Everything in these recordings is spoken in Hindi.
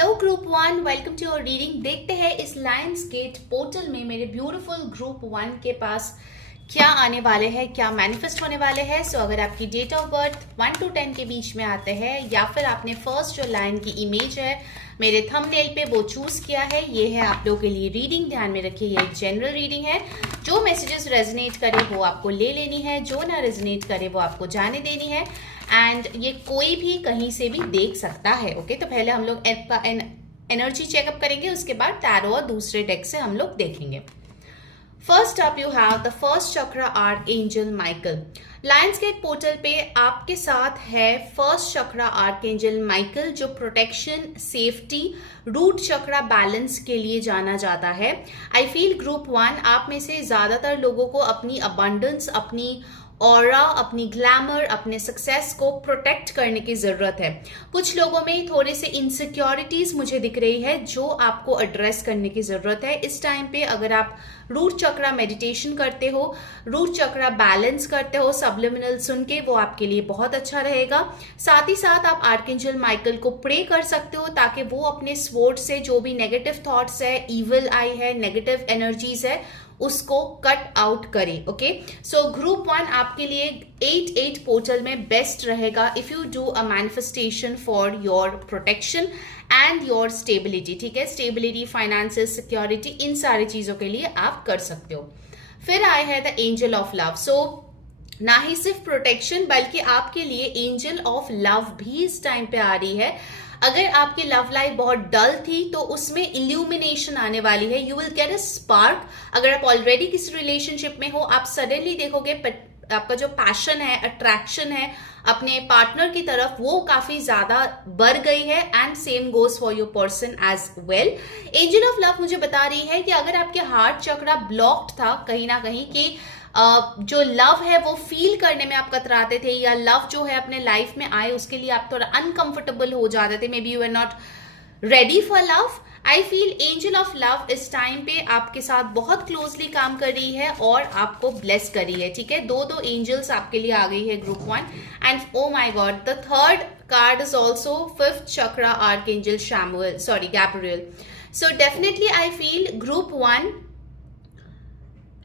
Hello group one, welcome to your reading. देखते हैं इस लायंस गेट पोर्टल में मेरे ब्यूटीफुल ग्रुप वन के पास क्या आने वाले हैं, क्या मैनिफेस्ट होने वाले हैं। सो अगर आपकी डेट ऑफ बर्थ 1 to 10 के बीच में आते हैं या फिर आपने फर्स्ट जो लाइन की इमेज है मेरे थंबनेल पे वो चूज किया है, ये है आप लोगों के लिए रीडिंग। ध्यान में रखिए ये एक जनरल रीडिंग है। जो मैसेजेस रेजोनेट करे वो आपको ले लेनी है, जो ना रेजोनेट करे वो आपको जाने देनी है। एंड ये कोई भी कहीं से भी देख सकता है। ओके, तो पहले हम लोग एनर्जी चेकअप करेंगे, उसके बाद टैरो और दूसरे डेक से हम लोग देखेंगे। First up you have the first chakra archangel Michael. Lions gate portal पे आपके साथ है फर्स्ट चक्र आर्कएंजल माइकल, जो protection, safety, root chakra balance के लिए जाना जाता है। आई फील ग्रुप वन आप में से ज्यादातर लोगों को अपनी अबंडेंस, अपनी ऑरा, अपनी ग्लैमर, अपने सक्सेस को प्रोटेक्ट करने की जरूरत है। कुछ लोगों में थोड़े से इनसिक्योरिटीज मुझे दिख रही है जो आपको एड्रेस करने की जरूरत है इस टाइम पे। अगर आप रूट चक्र मेडिटेशन करते हो, रूट चक्र बैलेंस करते हो सबलिमिनल सुन के, वो आपके लिए बहुत अच्छा रहेगा। साथ ही साथ आप आर्कएंजल माइकल को प्रे कर सकते हो ताकि वो अपने स्वॉर्ड से जो भी नेगेटिव थॉट्स है, इविल आई है, नेगेटिव एनर्जीज है, उसको कट आउट करे। ओके, सो ग्रुप वन आपके लिए 8-8 पोर्टल में बेस्ट रहेगा if you do a manifestation for your protection and your stability. ठीक है, स्टेबिलिटी, फाइनेंसेस, सिक्योरिटी, इन सारी चीजों के लिए आप कर सकते हो। फिर आए है द एंजल ऑफ लव। सो ना ही सिर्फ प्रोटेक्शन बल्कि आपके लिए एंजल ऑफ लव भी इस टाइम पे आ रही है। अगर आपकी लव लाइफ बहुत डल थी तो उसमें इल्यूमिनेशन आने वाली है। You will get a spark. अगर आप ऑलरेडी किसी रिलेशनशिप में हो, आप सडनली देखोगे आपका जो पैशन है, अट्रैक्शन है अपने पार्टनर की तरफ, वो काफी ज्यादा बढ़ गई है। And same goes for your person as well. Angel of love मुझे बता रही है कि अगर आपके हार्ट चक्र ब्लॉक्ड था कहीं ना कहीं, कि जो लव है वो फील करने में आप कतराते थे, या लव जो है अपने लाइफ में आए उसके लिए आप थोड़ा अनकंफर्टेबल हो जाते थे, maybe you are not ready for love. I feel angel of love इस टाइम पे आपके साथ बहुत क्लोजली काम कर रही है और आपको ब्लेस कर रही है। ठीक है, दो एंजल्स आपके लिए आ गई है group one. And oh my God, the third card is also fifth chakra archangel Gabriel. So definitely I feel group one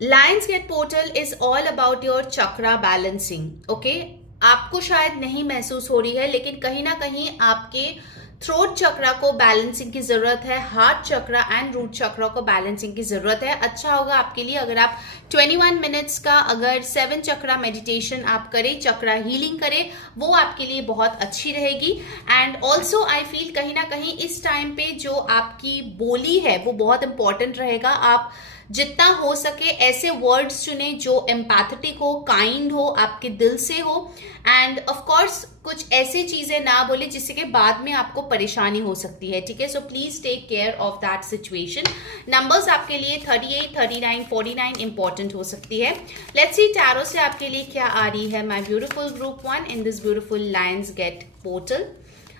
lions gate portal is all about your chakra balancing. Okay, आपको शायद नहीं महसूस हो रही है लेकिन कहीं ना कहीं आपके थ्रोट चक्रा को बैलेंसिंग की जरूरत है, हार्ट चक्रा एंड रूट चक्रा को बैलेंसिंग की जरूरत है। अच्छा होगा आपके लिए अगर आप 21 मिनट्स का अगर 7 चक्रा मेडिटेशन आप करें, चक्रा हीलिंग करें, वो आपके लिए बहुत अच्छी रहेगी। एंड ऑल्सो आई फील कहीं ना कहीं इस टाइम पे जो आपकी बोली है वो बहुत इंपॉर्टेंट रहेगा। आप जितना हो सके ऐसे वर्ड्स चुने जो एम्पैथेटिक हो, काइंड हो, आपके दिल से हो। एंड ऑफ कोर्स कुछ ऐसी चीजें ना बोले जिससे कि बाद में आपको परेशानी हो सकती है। ठीक है, so please take care of that situation. Numbers आपके लिए 38, 39, 49 इंपॉर्टेंट हो सकती है। लेट्स सी टैरो से आपके लिए क्या आ रही है my beautiful group one in this beautiful lions gate portal.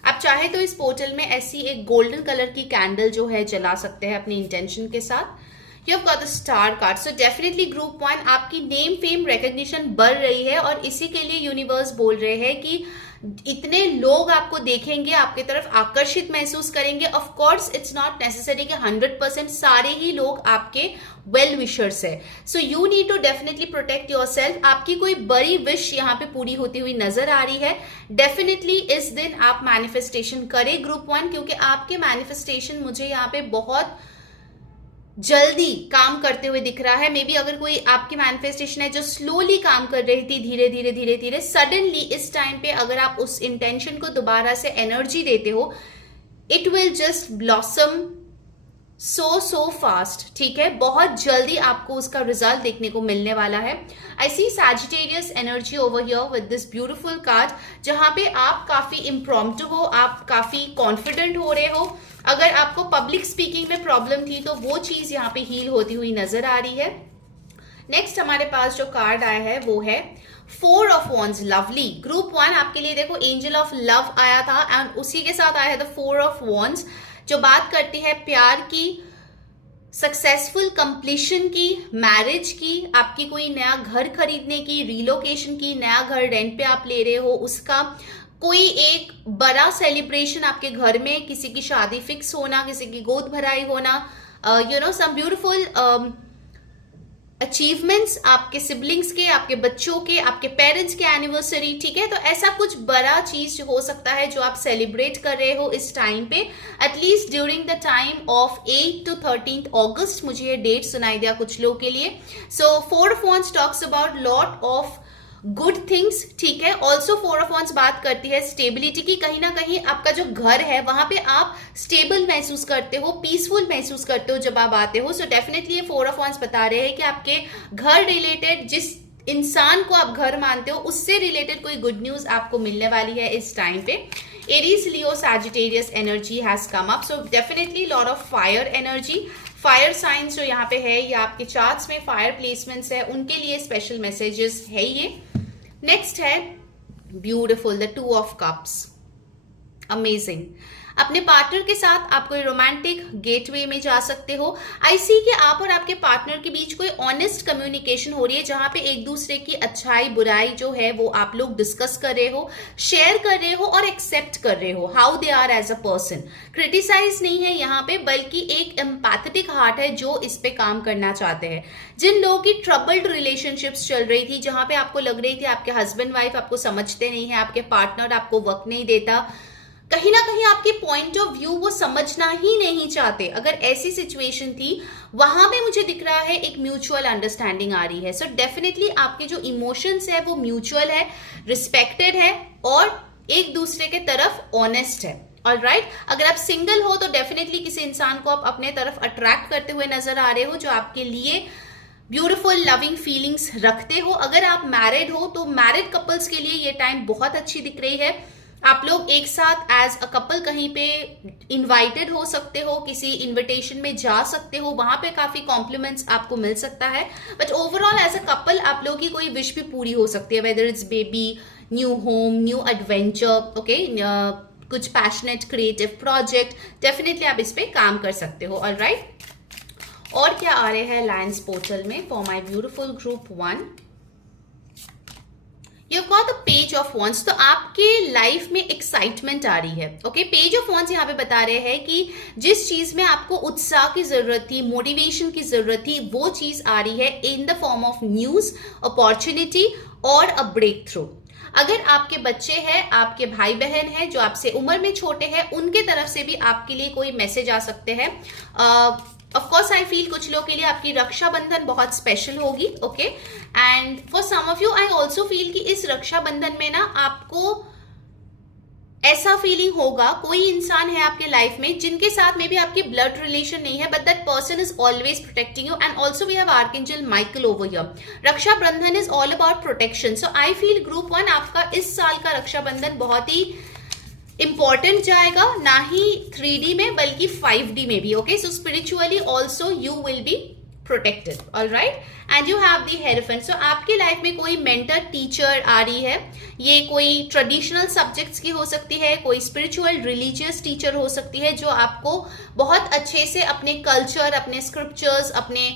आप चाहे तो इस पोर्टल में ऐसी एक गोल्डन कलर की कैंडल जो है जला सकते हैं अपनी इंटेंशन के साथ। You've got the star card. So definitely group one आपकी नेम फेम रिकग्निशन बढ़ रही है और इसी के लिए यूनिवर्स बोल रहे हैं कि इतने लोग आपको देखेंगे, आपके तरफ आकर्षित महसूस करेंगे। Of course it's not necessary कि 100% सारे ही लोग आपके वेल विशर्स है। So you need to definitely protect your self. आपकी कोई बड़ी विश यहाँ पे पूरी होती हुई नजर आ रही है। डेफिनेटली इस दिन आप मैनिफेस्टेशन करें ग्रुप वन, क्योंकि आपके मैनिफेस्टेशन मुझे यहाँ पे बहुत जल्दी काम करते हुए दिख रहा है। मे बी अगर कोई आपकी मैनिफेस्टेशन है जो स्लोली काम कर रही थी, धीरे धीरे धीरे धीरे, सडनली इस टाइम पे अगर आप उस इंटेंशन को दोबारा से एनर्जी देते हो, it will just blossom so fast. ठीक है, बहुत जल्दी आपको उसका रिजल्ट देखने को मिलने वाला है। I see Sagittarius energy over here with this beautiful card, जहां पे आप काफी इम्प्रॉम्प्टू हो, आप काफी कॉन्फिडेंट हो रहे हो। अगर आपको पब्लिक स्पीकिंग में प्रॉब्लम थी तो वो चीज यहाँ पे हील होती हुई नजर आ रही है। नेक्स्ट हमारे पास जो कार्ड आया है वो है 4 of Wands। Lovely group one आपके लिए देखो एंजल ऑफ लव आया था एंड उसी के साथ आया है द 4 of Wands, जो बात करती है प्यार की, सक्सेसफुल कंप्लीशन की, मैरिज की, आपकी कोई नया घर खरीदने की, रिलोकेशन की, नया घर रेंट पे आप ले रहे हो उसका, कोई एक बड़ा सेलिब्रेशन आपके घर में, किसी की शादी फिक्स होना, किसी की गोद भराई होना, सम ब्यूटिफुल अचीवमेंट्स आपके सिबलिंग्स के, आपके बच्चों के, आपके पेरेंट्स के एनिवर्सरी, ठीक है। तो ऐसा कुछ बड़ा चीज हो सकता है जो आप सेलिब्रेट कर रहे हो इस टाइम पे, at least during the time of 8 to 13 अगस्त। मुझे ये डेट सुनाई दिया कुछ लोगों के लिए। सो 4 of Wands talks about lot of good things, ठीक है। ऑल्सो 4 of Wands बात करती है स्टेबिलिटी की। कहीं ना कहीं आपका जो घर है वहां पे आप स्टेबल महसूस करते हो, पीसफुल महसूस करते हो जब आप आते हो। सो डेफिनेटली ये 4 of Wands बता रहे हैं कि आपके घर रिलेटेड, जिस इंसान को आप घर मानते हो उससे रिलेटेड कोई गुड न्यूज आपको मिलने वाली है इस टाइम पे। Aries, Leo, Sagittarius energy has come up. So definitely lot of fire energy. Fire science जो यहाँ पे है या आपके चार्ट्स में फायर प्लेसमेंट्स है, उनके लिए स्पेशल मैसेजेस है ये। नेक्स्ट है beautiful, the 2 of Cups। Amazing. अपने पार्टनर के साथ आप कोई रोमांटिक गेटवे में जा सकते हो। आई सी कि आप और आपके पार्टनर के बीच कोई ऑनेस्ट कम्युनिकेशन हो रही है, जहां पे एक दूसरे की अच्छाई बुराई जो है वो आप लोग डिस्कस कर रहे हो, शेयर कर रहे हो और एक्सेप्ट कर रहे हो how they are as a person. Criticize नहीं है यहाँ पे, बल्कि एक एम्पैथेटिक हार्ट है जो इस पे काम करना चाहते हैं। जिन लोगों की ट्रबल्ड रिलेशनशिप्स चल रही थी, जहां पे आपको लग रही थी आपके हस्बैंड वाइफ आपको समझते नहीं है, आपके पार्टनर आपको वक्त नहीं देता, कहीं ना कहीं आपके पॉइंट ऑफ व्यू वो समझना ही नहीं चाहते, अगर ऐसी सिचुएशन थी, वहां पे मुझे दिख रहा है एक म्यूचुअल अंडरस्टैंडिंग आ रही है। सो डेफिनेटली आपके जो इमोशंस है वो म्यूचुअल है, रिस्पेक्टेड है और एक दूसरे के तरफ ऑनेस्ट है। ऑलराइट, अगर आप सिंगल हो तो डेफिनेटली किसी इंसान को आप अपने तरफ अट्रैक्ट करते हुए नजर आ रहे हो जो आपके लिए ब्यूटीफुल लविंग फीलिंग्स रखते हो। अगर आप मैरिड हो तो मैरिड कपल्स के लिए ये टाइम बहुत अच्छी दिख रही है। आप लोग एक साथ एज अ कपल कहीं पे इनवाइटेड हो सकते हो, किसी इनविटेशन में जा सकते हो, वहां पे काफी कॉम्प्लीमेंट्स आपको मिल सकता है। But overall as a couple आप लोगों की कोई विश भी पूरी हो सकती है, whether it's baby, new home, new adventure, okay, कुछ पैशनेट क्रिएटिव प्रोजेक्ट, डेफिनेटली आप इस पे काम कर सकते हो। ऑलराइट, और क्या आ रहे हैं लायंस पोर्टल में for my beautiful group 1? You have got the page of wands. तो आपके लाइफ में एक्साइटमेंट आ रही है। ओके, पेज ऑफ वॉन्ड्स यहाँ पे बता रहे हैं कि जिस चीज में आपको उत्साह की जरूरत थी, मोटिवेशन की जरूरत थी, वो चीज आ रही है in the form of news, opportunity और अ ब्रेक थ्रू। अगर आपके बच्चे हैं, आपके भाई बहन हैं जो आपसे उम्र में छोटे हैं, उनके तरफ से भी आपके लिए कोई मैसेज आ सकते हैं। ऑफ कोर्स आई फील कुछ लोगों के लिए आपकी रक्षाबंधन बहुत स्पेशल होगी। Okay, and for some of you I also feel कि इस रक्षाबंधन में ना आपको ऐसा फीलिंग होगा, कोई इंसान है आपके लाइफ में जिनके साथ में भी आपकी ब्लड रिलेशन नहीं है, but that person is always protecting you. And also we have archangel Michael over here. Rakshabandhan is all about protection. So I feel group 1 आपका इस साल का रक्षाबंधन बहुत ही इंपॉर्टेंट जाएगा, ना ही 3D में बल्कि 5D में भी। Okay, so spiritually also you will be protected. Alright, and you have the hierophant. सो आपके लाइफ में कोई मेंटर टीचर आ रही है, ये कोई ट्रेडिशनल सब्जेक्ट्स की हो सकती है, कोई स्पिरिचुअल रिलीजियस टीचर हो सकती है जो आपको बहुत अच्छे से अपने कल्चर, अपने स्क्रिप्चर्स, अपने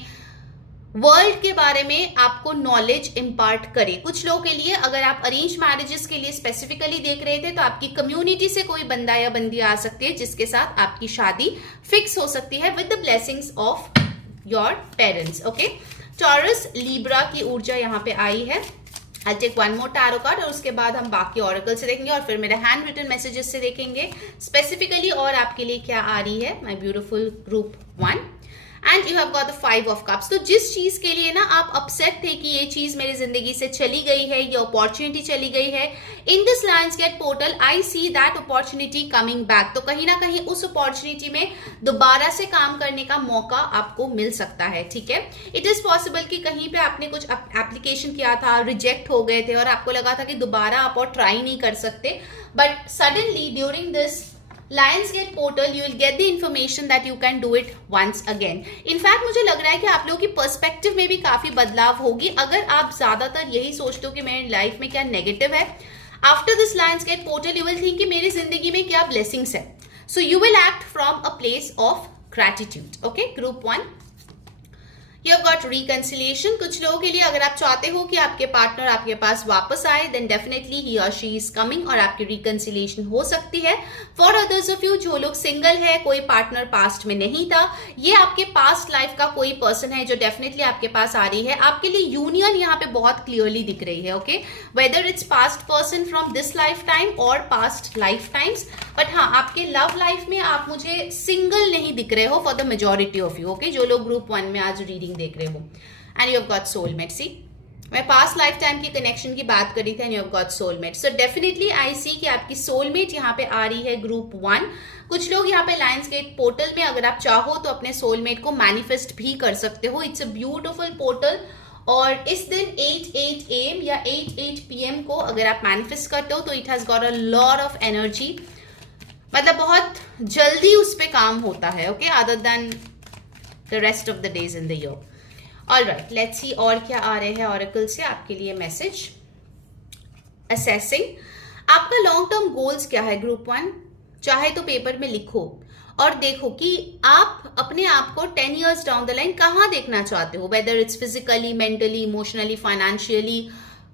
वर्ल्ड के बारे में आपको नॉलेज इम्पार्ट करे। कुछ लोगों के लिए, अगर आप अरेंज मैरिजेस के लिए स्पेसिफिकली देख रहे थे, तो आपकी कम्युनिटी से कोई बंदा या बंदी आ सकती है जिसके साथ आपकी शादी फिक्स हो सकती है with the blessings of your parents. Okay, Taurus, Libra की ऊर्जा यहाँ पे आई है। I take one more tarot card और उसके बाद हम बाकी ऑरेकल से देखेंगे और फिर मेरे हैंड रिटन मैसेजेस से देखेंगे स्पेसिफिकली और आपके लिए क्या आ रही है my beautiful group 1। And you have got the 5 of Cups। तो जिस चीज के लिए ना आप अपसेट थे कि ये चीज मेरी जिंदगी से चली गई है, ये अपॉर्चुनिटी चली गई है, इन this Lionsgate portal I see that opportunity coming back. तो कहीं ना कहीं उस अपॉर्चुनिटी में दोबारा से काम करने का मौका आपको मिल सकता है। ठीक है, इट इज पॉसिबल कि कहीं पे आपने कुछ एप्लीकेशन किया था, रिजेक्ट हो गए थे और आपको लगा था कि दोबारा आप और ट्राई नहीं कर सकते, but suddenly during this Lionsgate portal you will get the information that you can do it once again. In fact मुझे लग रहा है कि आप लोगों की पर्सपेक्टिव में भी काफी बदलाव होगी। अगर आप ज्यादातर यही सोचते हो कि मेरी लाइफ में क्या नेगेटिव है, after this Lionsgate portal you will think कि मेरी जिंदगी में क्या ब्लेसिंग्स है, so you will act from a place of gratitude. Okay, group 1. You have got reconciliation. कुछ लोगों के लिए अगर आप चाहते हो कि आपके पार्टनर आपके पास वापस आए, देन डेफिनेटली ही और शी इज कमिंग और आपकी रिकंसिलिएशन हो सकती है। फॉर अदर्स ऑफ यू जो लोग सिंगल है, कोई पार्टनर पास्ट में नहीं था, ये आपके पास्ट लाइफ का कोई पर्सन है जो डेफिनेटली आपके पास आ रही है। आपके लिए यूनियन यहाँ पे बहुत क्लियरली दिख रही है, okay, whether its past person from this life time और पास्ट लाइफ टाइम्स। बट हाँ, आपके लव लाइफ में आप मुझे सिंगल नहीं दिख रहे हो for the majority of you, okay, जो लोग ग्रुप 1 में आज रीडिंग देख रहे हो। And you have got soulmate. See, मैं पास्ट लाइफ टाइम की कनेक्शन की बात करी थी, and you have got soulmate. So definitely I see कि आपकी सोलमेट यहाँ पे आ रही है ग्रुप 1। कुछ लोग यहाँ पे लायंसगेट पोर्टल में अगर आप चाहो तो अपने सोलमेट को मैनिफेस्ट भी कर सकते हो। इट्स अ ब्यूटिफुल पोर्टल, और इस दिन 8:08 AM या 8:08 PM को अगर आप मैनिफेस्ट करते हो तो it has got a lot of energy, मतलब बहुत जल्दी उस पे काम होता है, okay, other than the rest of the days in the year. Alright, let's see और क्या आ रहे हैं ऑरेकल से आपके लिए मैसेज। असेसिंग, आपका लॉन्ग टर्म गोल्स क्या है ग्रुप 1? चाहे तो पेपर में लिखो और देखो कि आप अपने आप को 10 years डाउन द लाइन कहाँ देखना चाहते हो, whether it's physically, mentally, emotionally, financially,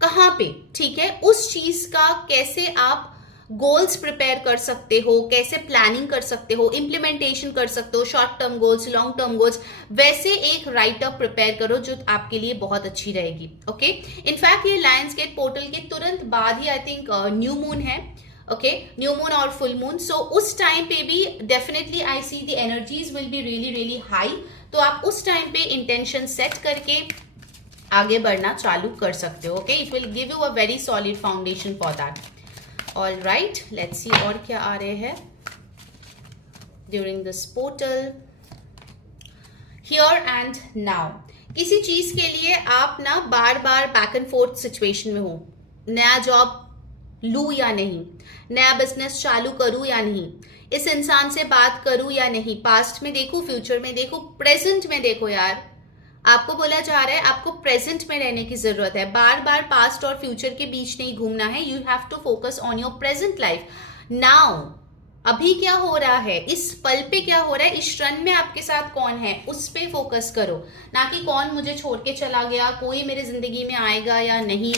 कहाँ पे, ठीक है, उस चीज का कैसे आप गोल्स प्रिपेयर कर सकते हो, कैसे प्लानिंग कर सकते हो, इम्प्लीमेंटेशन कर सकते हो, short term goals, long term goals, वैसे एक राइट अप प्रिपेयर करो जो आपके लिए बहुत अच्छी रहेगी, ओके। इनफैक्ट ये लायंसगेट पोर्टल के तुरंत बाद ही आई थिंक न्यू मून है, ओके, न्यू मून और फुल मून। सो उस टाइम पे भी definitely I see the energies will be really really high, तो आप उस टाइम पे इंटेंशन सेट करके आगे बढ़ना चालू कर सकते हो, okay. It will give you a very solid foundation for that. All right, let's see और क्या आ रहे हैं during this portal. Here and now, किसी चीज के लिए आप ना बार बार बैक एंड फोर्थ सिचुएशन में हो, नया जॉब लूं या नहीं, नया बिजनेस चालू करूं या नहीं, इस इंसान से बात करूं या नहीं, पास्ट में देखूं, फ्यूचर में देखूं, प्रेजेंट में देखो। यार, आपको बोला जा रहा है आपको प्रेजेंट में रहने की जरूरत है, बार बार पास्ट और फ्यूचर के बीच नहीं घूमना है। You have to focus on your present life now. अभी क्या हो रहा है, इस पल पे क्या हो रहा है, इस क्षण में आपके साथ कौन है, उस पे फोकस करो, ना कि कौन मुझे छोड़ के चला गया, कोई मेरे जिंदगी में आएगा या नहीं।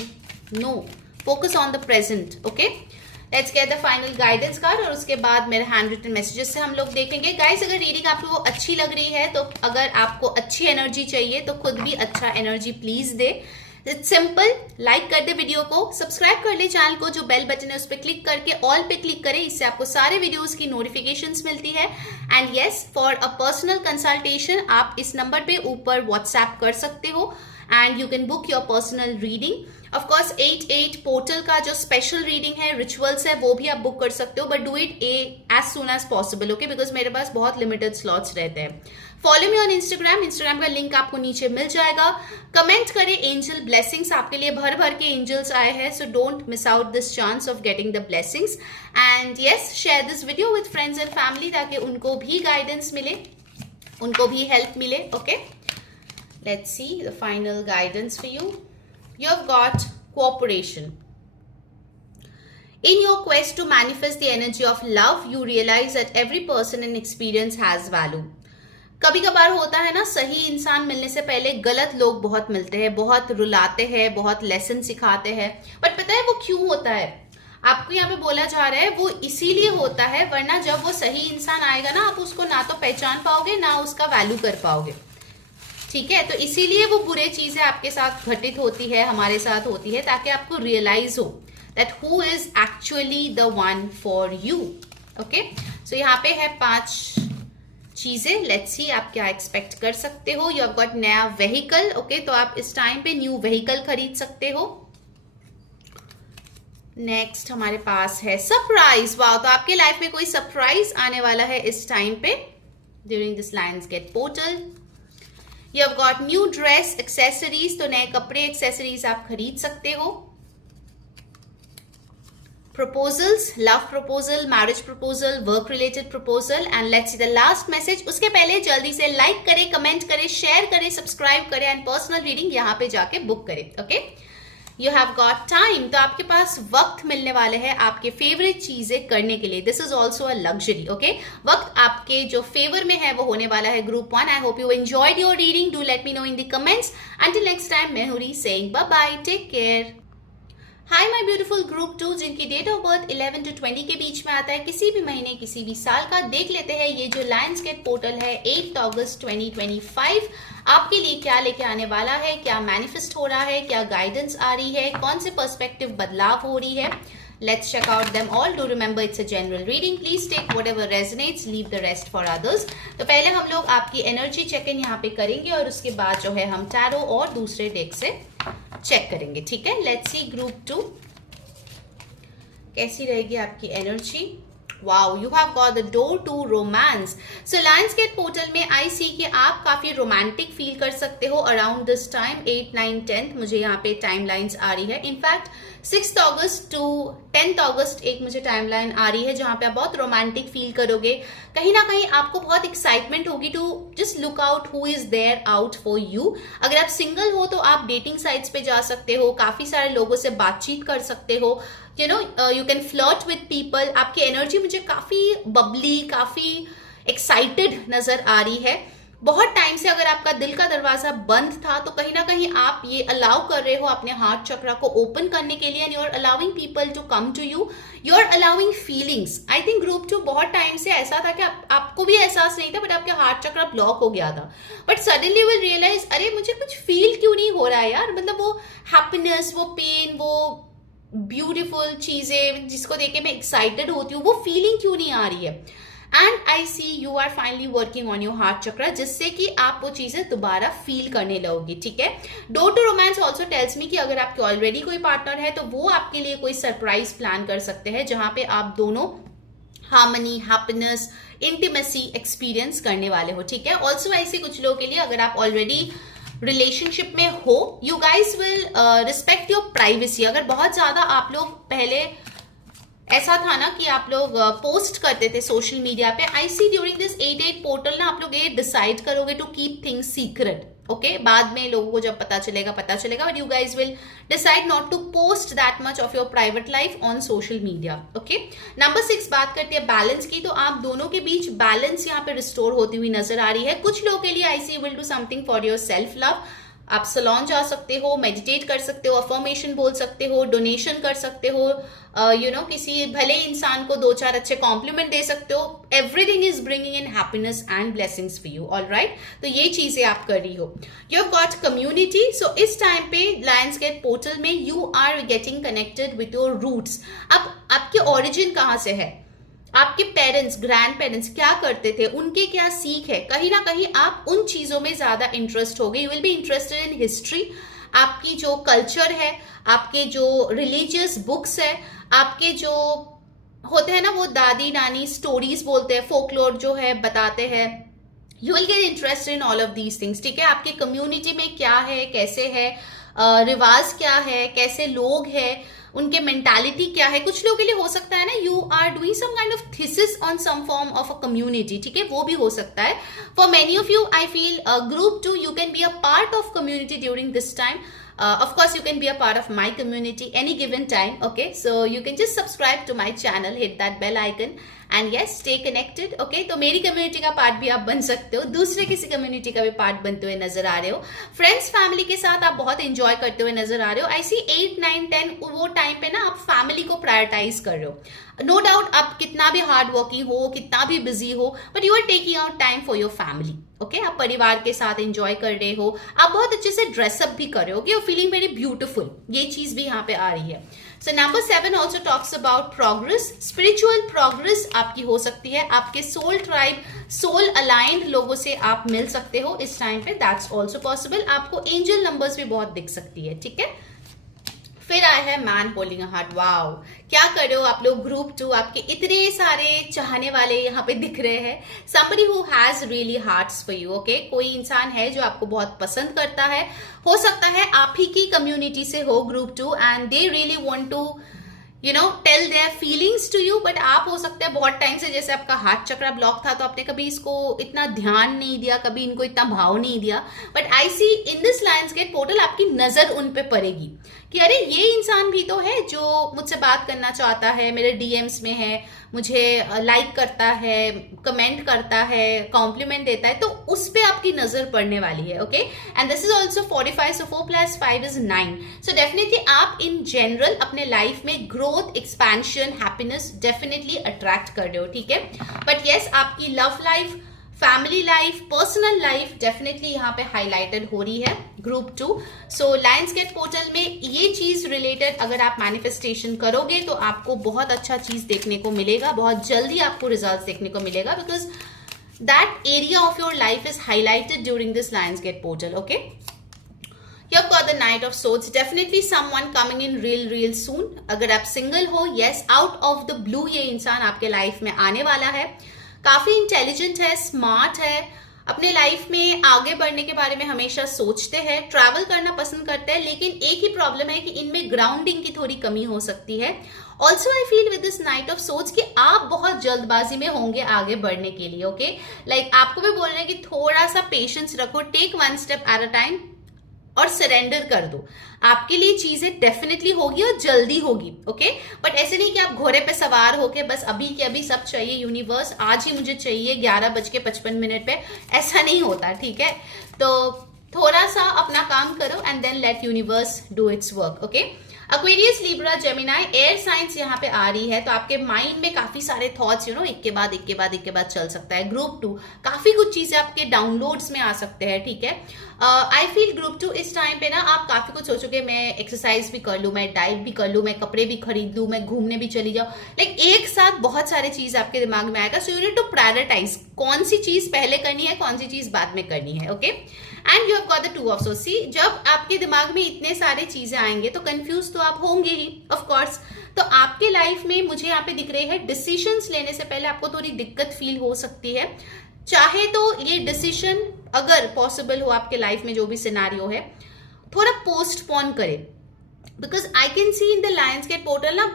No, focus on the present, okay. Let's get the final guidance card और उसके बाद मेरे हैंड रिटन मैसेजेस से हम लोग देखेंगे। गाइस, अगर रीडिंग आपको अच्छी लग रही है तो अगर आपको अच्छी एनर्जी चाहिए तो खुद भी अच्छा energy please they. It's simple, like कर दे वीडियो को, सब्सक्राइब कर ले चैनल को, जो बेल बटन है उस पर क्लिक करके ऑल पे क्लिक करें, इससे आपको सारे वीडियोस की नोटिफिकेशंस मिलती है। And yes, for a personal consultation आप इस नंबर पे ऊपर व्हाट्सएप कर सकते हो and you can book your personal reading. Of course 8:08 portal का जो स्पेशल रीडिंग है, रिचुअल्स है, वो भी आप बुक कर सकते हो, but do it as soon as possible, okay, because मेरे पास बहुत लिमिटेड स्लॉट्स रहते हैं। Follow me on Instagram, Instagram का लिंक आपको नीचे मिल जाएगा। कमेंट करें एंजल ब्लेसिंग्स, आपके लिए भर भर के एंजल्स आए हैं, so don't miss out this chance of getting the blessings. And yes, share this video with friends and family ताकि उनको भी गाइडेंस मिले, उनको भी हेल्प मिले, okay. Let's see the final guidance for you. You have got cooperation. In your quest to manifest the energy of love, you realize that every person and experience has value. कभी कभार होता है ना, सही इंसान मिलने से पहले गलत लोग बहुत मिलते हैं, बहुत रुलाते हैं, बहुत लेसन सिखाते हैं, बट पता है वो क्यों होता है? आपको यहाँ पे बोला जा रहा है वो इसीलिए होता है, वरना जब वो सही इंसान आएगा ना, आप उसको ना तो पहचान पाओगे ना उसका वैल्यू कर पाओगे, ठीक है। तो इसीलिए वो बुरे चीजें आपके साथ घटित होती है, हमारे साथ होती है, ताकि आपको रियलाइज हो that who is actually the one for you, okay. So यहाँ पे है 5 चीजें। लेट्स सी आप क्या एक्सपेक्ट कर सकते हो। यू हैव गॉट नया व्हीकल, ओके, तो आप इस टाइम पे न्यू व्हीकल खरीद सकते हो। नेक्स्ट हमारे पास है सरप्राइज। वाओ, तो आपके लाइफ में कोई सरप्राइज आने वाला है इस टाइम पे during this Lionsgate portal. You have got new dress, accessories, तो नए कपड़े, एक्सेसरीज आप खरीद सकते हो। Proposals, love proposal, marriage proposal, work related proposal. And let's see the last message. उसके पहले जल्दी से लाइक करें, कमेंट करें, शेयर करें, सब्सक्राइब करें एंड पर्सनल रीडिंग यहाँ पे जाके बुक करें, okay. You have got time, तो आपके पास वक्त मिलने वाले हैं आपके फेवरेट चीजें करने के लिए. This is also a luxury. Okay, वक्त आपके जो फेवर में है वो होने वाला है group 1. I hope you enjoyed your reading. Do let me know in the comments. Until next time, मैं हूरी saying bye bye, take care. Hi my beautiful group 2 जिनकी डेट ऑफ बर्थ 11 to 20 के बीच में आता है, किसी भी महीने किसी भी साल का. देख लेते हैं ये जो लायंसगेट पोर्टल है 8 अगस्त 2025 आपके लिए क्या लेके आने वाला है, क्या मैनिफेस्ट हो रहा है, क्या गाइडेंस आ रही है, कौन से पर्सपेक्टिव बदलाव हो रही है. Let's check out them all. Do remember it's a general reading. Please take whatever resonates, leave the rest for others. तो पहले हम लोग आपकी एनर्जी चेक इन यहाँ पे करेंगे और उसके बाद जो है हम टैरो और दूसरे डेक से चेक करेंगे. ठीक है, लेट्स सी ग्रुप 2 कैसी रहेगी आपकी energy. Wow, you have got the door to romance. So Lionsgate portal में आई सी कि आप काफी रोमांटिक फील कर सकते हो अराउंड दिस टाइम 8, 9, 10. मुझे यहाँ पे टाइम लाइन्स आ रही है. इनफैक्ट 6 अगस्त टू 10 अगस्त एक मुझे टाइम लाइन आ रही है जहां पे आप बहुत रोमांटिक फील करोगे. कहीं ना कहीं आपको बहुत एक्साइटमेंट होगी to just look out who is there out for you. अगर आप सिंगल हो तो आप डेटिंग साइट्स पे जा सकते हो, काफी सारे लोगों से बातचीत कर सकते हो. You know, you can flirt with people. आपकी एनर्जी मुझे काफी बबली, काफी एक्साइटेड नजर आ रही है. बहुत टाइम से अगर आपका दिल का दरवाजा बंद था तो कहीं ना कहीं आप ये अलाउ कर रहे हो अपने हार्ट चक्रा को ओपन करने के लिए. And you are allowing people to come to you, you are allowing feelings. I think group 2 बहुत टाइम से ऐसा था कि आपको भी एहसास नहीं था बट आपके हार्ट चक्रा ब्लॉक हो गया था. बट सडनली विल रियलाइज, अरे मुझे कुछ फील क्यों नहीं हो रहा है यार. मतलब वो हैप्पीनेस, वो पेन, वो ब्यूटीफुल चीजें जिसको देख के मैं एक्साइटेड होती हूँ, वो फीलिंग क्यों नहीं आ रही है. And I see you are finally working on your heart chakra जिससे कि आप वो चीजें दोबारा फील करने लगोगी. ठीक है, door to romance also tells me कि अगर आपके ऑलरेडी कोई पार्टनर है तो वो आपके लिए कोई सरप्राइज प्लान कर सकते हैं जहां पे आप दोनों हार्मनी, हैप्पीनेस, इंटीमेसी एक्सपीरियंस करने वाले हो. ठीक है, ऑल्सो ऐसे कुछ लोगों के लिए अगर आप ऑलरेडी रिलेशनशिप में हो, you guys will respect your privacy. अगर बहुत ज्यादा आप लोग पहले ऐसा था ना कि आप लोग पोस्ट करते थे सोशल मीडिया पे, I see during this 8 portal ना आप लोग ये डिसाइड करोगे to keep things secret. Okay, बाद में लोगों को जब पता चलेगा, but you guys will decide not to post that much of your private life on social media. Okay, number 6 बात करते हैं बैलेंस की. तो आप दोनों के बीच बैलेंस यहाँ पे रिस्टोर होती हुई नजर आ रही है. कुछ लोगों के लिए I see will do something for your self love. आप सलोन जा सकते हो, मेडिटेट कर सकते हो, अफर्मेशन बोल सकते हो, डोनेशन कर सकते हो, यू नो किसी भले इंसान को 2-4 अच्छे कॉम्प्लीमेंट दे सकते हो. Everything is bringing in happiness and blessings for you. Alright, तो ये चीजें आप कर रही हो. You have got community. So इस टाइम पे लायंसगेट पोर्टल में you are getting connected with your roots. अब आपके ओरिजिन कहाँ से है, आपके पेरेंट्स, ग्रैंड पेरेंट्स क्या करते थे, उनके क्या सीख है, कहीं ना कहीं आप उन चीजों में ज्यादा इंटरेस्ट हो गए. You will be interested in history. आपकी जो कल्चर है, आपके जो रिलीजियस बुक्स है, आपके जो होते हैं ना वो दादी नानी स्टोरीज बोलते हैं, फोकलोर जो है बताते हैं, you will get interested in all of these things. ठीक है, आपकी कम्युनिटी में क्या है, कैसे है, रिवाज क्या है, कैसे लोग हैं, उनके मेंटालिटी क्या है. कुछ लोगों के लिए हो सकता है ना you are doing some kind of thesis on some form of a community. ठीक है, वो भी हो सकता है. For many of you I feel group 2 you can be a part of community during this time. Of course you can be a part of my community any given time. Okay, so you can just subscribe to my channel, hit that bell icon and yes, stay connected. Okay, तो मेरी कम्युनिटी का पार्ट भी आप बन सकते हो, दूसरे किसी कम्युनिटी का भी पार्ट बनते हुए नजर आ रहे हो, फ्रेंड्स फैमिली के साथ आप बहुत एंजॉय करते हुए नजर आ रहे हो. आई सी 8, 9, 10 वो टाइम पे ना आप फैमिली को प्रायोरिटाइज कर रहे हो. नो डाउट आप कितना भी हार्ड वर्किंग हो, कितना भी बिजी हो, but you are taking out time for your family. Okay, आप परिवार के साथ एंजॉय कर रहे हो, आप बहुत अच्छे से ड्रेसअप भी कर रहे हो, यू फीलिंग वेरी ब्यूटीफुल. ये चीज भी यहाँ पे आ रही है. So number 7 also talks about progress. Spiritual progress आपकी हो सकती है, आपके सोल ट्राइब, सोल अलाइंड लोगों से आप मिल सकते हो इस टाइम पे, दैट्स ऑल्सो पॉसिबल. आपको एंजल नंबर्स भी बहुत दिख सकती है. ठीक है, फिर आया है man holding a heart. Wow, क्या कर रहे हो आप लोग ग्रुप 2, आपके इतने सारे चाहने वाले यहाँ पे दिख रहे हैं. somebody who has really hearts for you. Okay, कोई इंसान है जो आपको बहुत पसंद करता है, हो सकता है आप ही की कम्युनिटी से हो group 2 and they really want to you know tell their feelings to you. But आप हो सकते हैं बहुत टाइम से, जैसे आपका हार्ट चक्रा ब्लॉक था तो आपने कभी इसको इतना ध्यान नहीं दिया, कभी इनको इतना भाव नहीं दिया. But I see in this Lionsgate portal आपकी नजर उन पे पड़ेगी. कि अरे ये इंसान भी तो है जो मुझसे बात करना चाहता है, मेरे डीएम्स में है, मुझे लाइक करता है, कमेंट करता है, कॉम्प्लीमेंट देता है, तो उस पे आपकी नजर पड़ने वाली है. Okay, and this is also 45, so 4+5 is 9. So definitely आप इन जनरल अपने लाइफ में growth, expansion, happiness definitely attract कर रहे हो. ठीक है, बट यस आपकी love life, family life, personal life definitely यहाँ पे हाईलाइटेड हो रही है ग्रुप 2. सो लायंसगेट पोर्टल में ये चीज रिलेटेड अगर आप मैनिफेस्टेशन करोगे तो आपको बहुत अच्छा चीज देखने को मिलेगा, बहुत जल्दी आपको रिजल्ट्स देखने को मिलेगा, because that area of your life is highlighted during this Lionsgate portal. Okay, You've got the Knight of Swords. Definitely someone coming in real soon. अगर आप सिंगल हो, yes, out of the blue ये इंसान आपके लाइफ में आने वाला है. काफी इंटेलिजेंट है, स्मार्ट है, अपने लाइफ में आगे बढ़ने के बारे में हमेशा सोचते हैं, ट्रैवल करना पसंद करते हैं, लेकिन एक ही प्रॉब्लम है कि इनमें ग्राउंडिंग की थोड़ी कमी हो सकती है. Also I feel with this night of swords कि आप बहुत जल्दबाजी में होंगे आगे बढ़ने के लिए. ओके, लाइक आपको भी बोल रहे हैं कि थोड़ा सा पेशेंस रखो, take one step at a time और सरेंडर कर दो. आपके लिए चीजें डेफिनेटली होगी और जल्दी होगी. ओके, बट ऐसे नहीं कि आप घोड़े पे सवार होके बस अभी के अभी सब चाहिए, यूनिवर्स आज ही मुझे चाहिए 11:55 पे, ऐसा नहीं होता. ठीक है, तो थोड़ा सा अपना काम करो and then let universe do its work. Okay, Aquarius, Libra, Gemini, air signs यहाँ पे आ रही है, तो आपके माइंड में काफी सारे थॉट्स एक के बाद चल सकता है. ग्रुप 2 काफी कुछ चीजें आपके डाउनलोड्स में आ सकते हैं. ठीक है, आई फील ग्रुप 2 इस टाइम पे ना आप काफी कुछ सोचोगे, मैं एक्सरसाइज भी कर लूं, मैं डाइट भी कर लूं, मैं कपड़े भी खरीद लूं, मैं घूमने भी चली जाऊं, लाइक एक साथ बहुत सारे चीज आपके दिमाग में आएगा. So you need to prioritize कौन सी चीज पहले करनी है, कौन सी चीज बाद में करनी है. Okay, and you have got the 2 of swords. See, जब आपके दिमाग में इतने सारे चीजें आएंगे तो कंफ्यूज तो आप होंगे ही, ऑफ कोर्स. तो आपके लाइफ में मुझे यहाँ पे दिख रही है डिसीजंस लेने से पहले आपको थोड़ी दिक्कत फील हो सकती है. चाहे तो ये डिसीजन अगर पॉसिबल हो आपके लाइफ में, जो भी सिनारियो है, थोड़ा पोस्टपोन करें, because I can see in the Lionsgate portal ना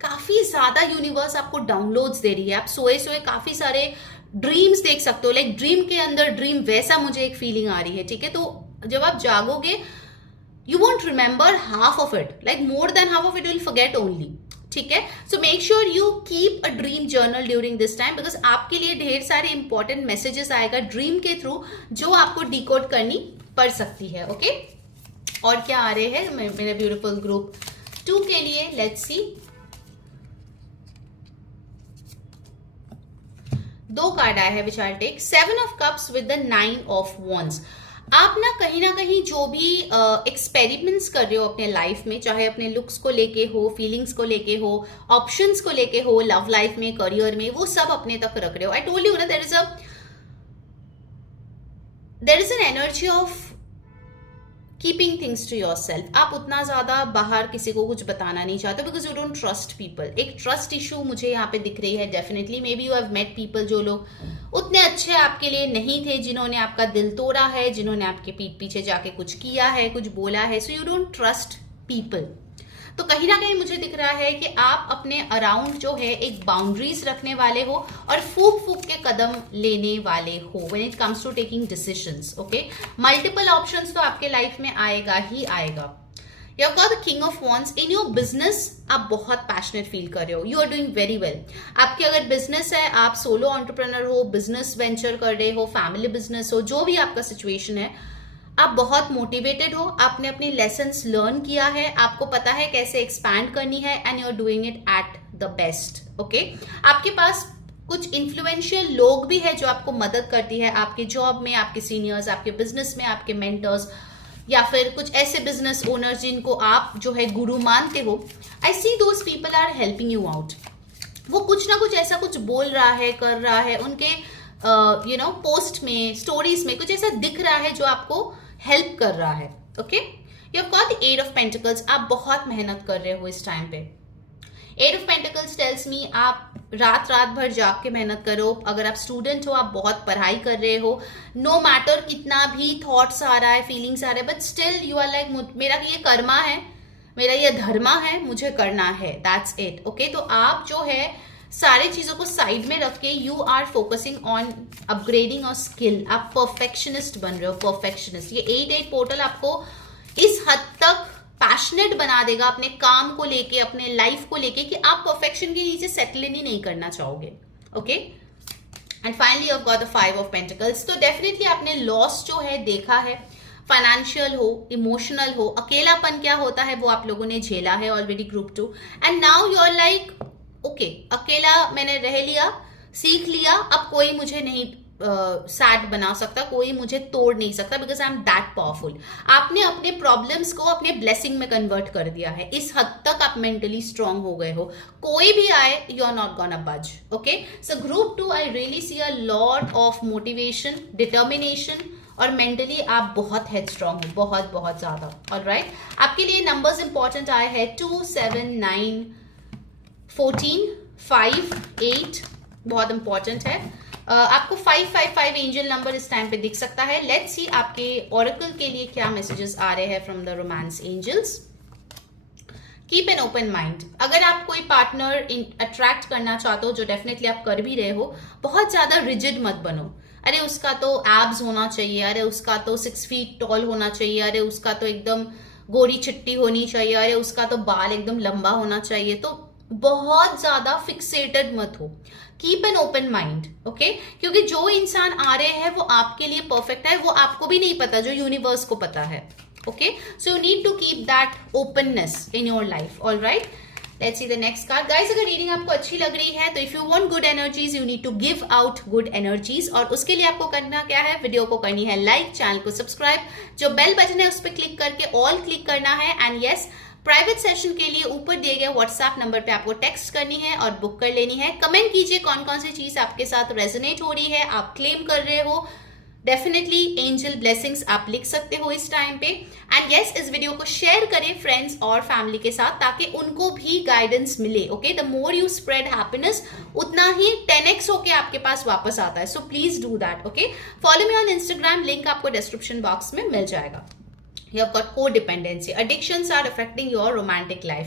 काफी ज्यादा यूनिवर्स आपको डाउनलोड्स दे रही है. आप सोए सोए काफी सारे ड्रीम्स देख सकते हो, लाइक ड्रीम के अंदर ड्रीम, वैसा मुझे एक फीलिंग आ रही है. ठीक है, तो जब आप जागोगे you won't remember half of it, like more than half of it you'll forget only. ठीक है, so make sure you keep a dream journal during this time, because आपके लिए ढेर सारे इंपॉर्टेंट मैसेजेस आएगा ड्रीम के थ्रू जो आपको डिकोड करनी पड़ सकती है. ओके, और क्या आ रहे हैं मेरे ब्यूटीफुल ग्रुप 2 के लिए, लेट्स सी. 2 कार्ड आया है विच I take. 7 of Cups with the 9 of Wands. आप ना कहीं जो भी एक्सपेरिमेंट्स कर रहे हो अपने लाइफ में, चाहे अपने लुक्स को लेके हो, फीलिंग्स को लेके हो, ऑप्शंस को लेके हो, लव लाइफ में, करियर में, वो सब अपने तक रख रहे हो. आई टोल्ड यू ना, there is an energy of keeping things to your self. आप उतना ज्यादा बाहर किसी को कुछ बताना नहीं चाहते, because you don't trust people. एक ट्रस्ट इशू मुझे यहाँ पे दिख रही है definitely. Maybe you have met people जो लोग उतने अच्छे आपके लिए नहीं थे, जिन्होंने आपका दिल तोड़ा है, जिन्होंने आपके पीठ पीछे जाके कुछ किया है, कुछ बोला है. So you don't trust people. तो कहीं ना कहीं मुझे दिख रहा है कि आप अपने अराउंड जो है एक बाउंड्रीज रखने वाले हो और फूक के कदम लेने वाले हो when it comes to taking decisions. Okay, multiple options तो आपके लाइफ में आएगा ही आएगा. You have got the king of wands. In your business आप बहुत पैशनेट फील कर रहे हो, you are doing very well. आपके अगर बिजनेस है, आप सोलो एंटरप्रेन्योर हो, बिजनेस वेंचर कर रहे हो, फैमिली बिजनेस हो, जो भी आपका सिचुएशन है, आप बहुत मोटिवेटेड हो, आपने अपनी लेसन्स लर्न किया है, आपको पता है कैसे एक्सपैंड करनी है, and you are doing it at the best. Okay, आपके पास कुछ इन्फ्लुएंशियल लोग भी है जो आपको मदद करती है आपके जॉब में, आपके सीनियर्स, आपके बिजनेस में, आपके मेंटर्स, या फिर कुछ ऐसे बिजनेस ओनर्स जिनको आप जो है गुरु मानते हो. I see those people are helping you out. वो कुछ ना कुछ ऐसा कुछ बोल रहा है, कर रहा है, उनके पोस्ट में, स्टोरीज में कुछ ऐसा दिख रहा है जो आपको हेल्प कर रहा है. Okay, you have got the 8 of Pentacles. आप बहुत मेहनत कर रहे हो इस टाइम पे. 8 of Pentacles टेल्स मी आप रात भर जाग के मेहनत करो. अगर आप स्टूडेंट हो, आप बहुत पढ़ाई कर रहे हो, नो मैटर कितना भी थॉट्स आ रहा है, फीलिंग्स आ रहे हैं, but still you are like मेरा ये कर्मा है, मेरा ये धर्मा है, मुझे करना है, दैट्स इट. ओके, तो आप जो है सारी चीजों को साइड में रख के you are focusing on upgrading और स्किल. आप परफेक्शनिस्ट बन रहे हो, परफेक्शनिस्ट. ये 8 पोर्टल आपको इस हद तक पैशनेट बना देगा अपने काम को लेके, अपने लाइफ को लेके, कि आप परफेक्शन के नीचे सेटल ही नहीं करना चाहोगे. Okay, and finally you have got the 5 of pentacles. तो डेफिनेटली आपने लॉस जो है देखा है, फाइनेंशियल हो, इमोशनल हो, अकेलापन क्या होता है वो आप लोगों ने झेला है already group 2. And now you are like okay, अकेला मैंने रह लिया, सीख लिया, अब कोई मुझे नहीं सैड बना सकता, कोई मुझे तोड़ नहीं सकता, because I am that powerful. आपने अपने प्रॉब्लम्स को अपने ब्लेसिंग में कन्वर्ट कर दिया है. इस हद तक आप मेंटली स्ट्रांग हो गए हो. कोई भी आए, यू आर नॉट गोना बज. Okay, so group 2 I really see a lot of motivation, determination, और मेंटली आप बहुत हेडस्ट्रांग हो, बहुत बहुत ज्यादा. ऑलराइट, आपके लिए नंबर्स इंपॉर्टेंट आए हैं 2, 7, 9, 14, 5, 8 बहुत इंपॉर्टेंट है. आपको 555 एंजल नंबर इस टाइम पे दिख सकता है. लेट्स सी आपके ऑरेकल के लिए क्या मैसेजेस आ रहे हैं from the romance angels. Keep an open mind. अगर आप कोई पार्टनर अट्रैक्ट करना चाहते हो, जो डेफिनेटली आप कर भी रहे हो, बहुत ज्यादा रिजिड मत बनो. अरे उसका तो एब्स होना चाहिए, अरे उसका तो 6 फीट टॉल होना चाहिए, अरे उसका तो एकदम गोरी चिट्टी होनी चाहिए, अरे उसका तो बाल एकदम लंबा होना चाहिए. तो बहुत ज्यादा फिक्सेटेड मत हो. Keep an open mind. Okay, क्योंकि जो इंसान आ रहे हैं वो आपके लिए परफेक्ट है, वो आपको भी नहीं पता, जो यूनिवर्स को पता है. Okay, so you need to keep that openness in your life. Alright, let's see the next card. Guys, अगर रीडिंग आपको अच्छी लग रही है तो if you want good energies, you need to give out good energies. और उसके लिए आपको करना क्या है, वीडियो को करनी है लाइक, चैनल को सब्सक्राइब, जो बेल बटन है उस पर क्लिक करके ऑल क्लिक करना है. एंड यस, प्राइवेट सेशन के लिए ऊपर दिए गए व्हाट्सएप नंबर पे आपको टेक्स्ट करनी है और बुक कर लेनी है. कमेंट कीजिए कौन कौन सी चीज आपके साथ रेजोनेट हो रही है, आप क्लेम कर रहे हो. डेफिनेटली एंजल ब्लेसिंग्स आप लिख सकते हो इस टाइम पे. एंड यस, इस वीडियो को शेयर करें फ्रेंड्स और फैमिली के साथ, ताकि उनको भी गाइडेंस मिले. Okay, the more you spread happiness, उतना ही 10x होके आपके पास वापस आता है. So please do that. Okay, follow me on Instagram, link आपको डिस्क्रिप्शन बॉक्स में मिल जाएगा. You have got codependency. Addictions are affecting your romantic life.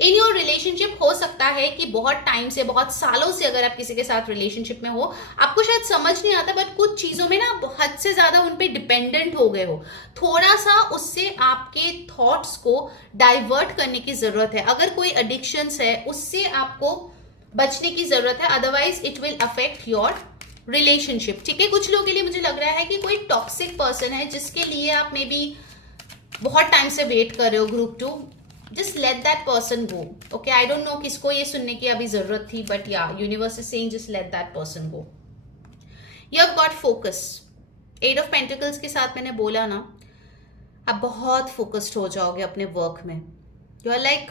In your relationship हो सकता है कि बहुत टाइम से, बहुत सालों से अगर आप किसी के साथ रिलेशनशिप में हो, आपको शायद समझ नहीं आता, बट कुछ चीजों में ना हद से ज्यादा उन पे डिपेंडेंट हो गए हो. थोड़ा सा उससे आपके थॉट्स को डाइवर्ट करने की जरूरत है. अगर कोई एडिक्शंस है, उससे आपको बचने की जरूरत है, otherwise it will affect your relationship. ठीक है, कुछ लोगों के लिए मुझे लग रहा है कि कोई टॉक्सिक पर्सन है जिसके लिए आप मे बी बहुत टाइम से वेट कर रहे हो. Group 2, just let that person go. Okay, I don't know किसको ये सुनने की अभी जरूरत थी, बट या universe is saying just let that person go. You have got focus. 8 of pentacles के साथ मैंने बोला ना, आप बहुत फोकस्ड हो जाओगे अपने वर्क में. यू आर लाइक,